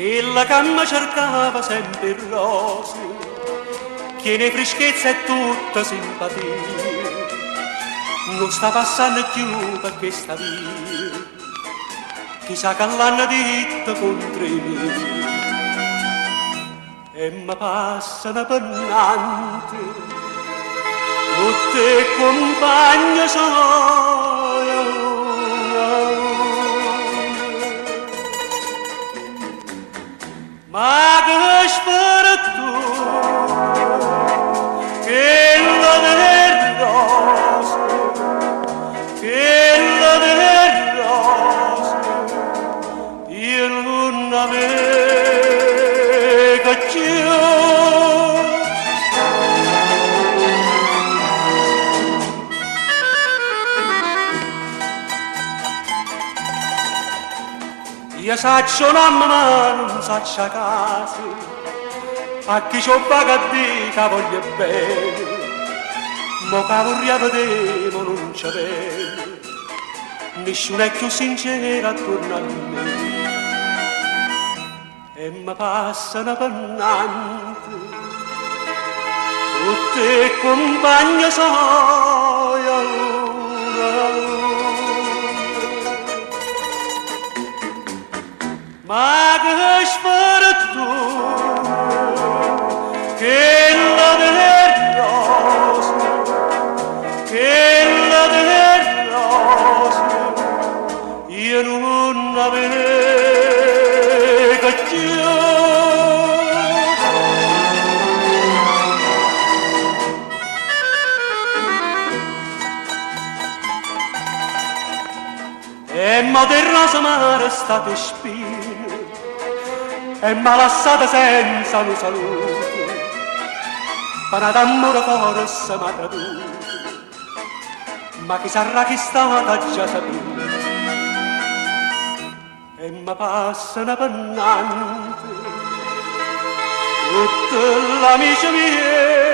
E la gamma cercava sempre il roseo, piena freschezza e tutta simpatia. Non sta passando più perché sta via, chissà che l'hanno detto contro me. E mi passano pennante, tutte compagne sono. Ma che spirito che la del rosa, che la del rosa, io non avevo più. Io saccio una mano, non saccio a casa, a chi c'ho paga a dire che voglio bene, ma che vorrei vedere, ma non c'è bene, nessuno è più sincero attorno a me, e mi passano pennante, tutte compagne sono. Ma che spirito che la del rosa, che la del rosa, io non avevo più. E ma del rosa mare state spine, e m'ha lasciata senza un saluto, per d'amore forse m'ha tradito, ma chi sarà chi stata già saputo. E mi passano pennante tutte l'amici miei,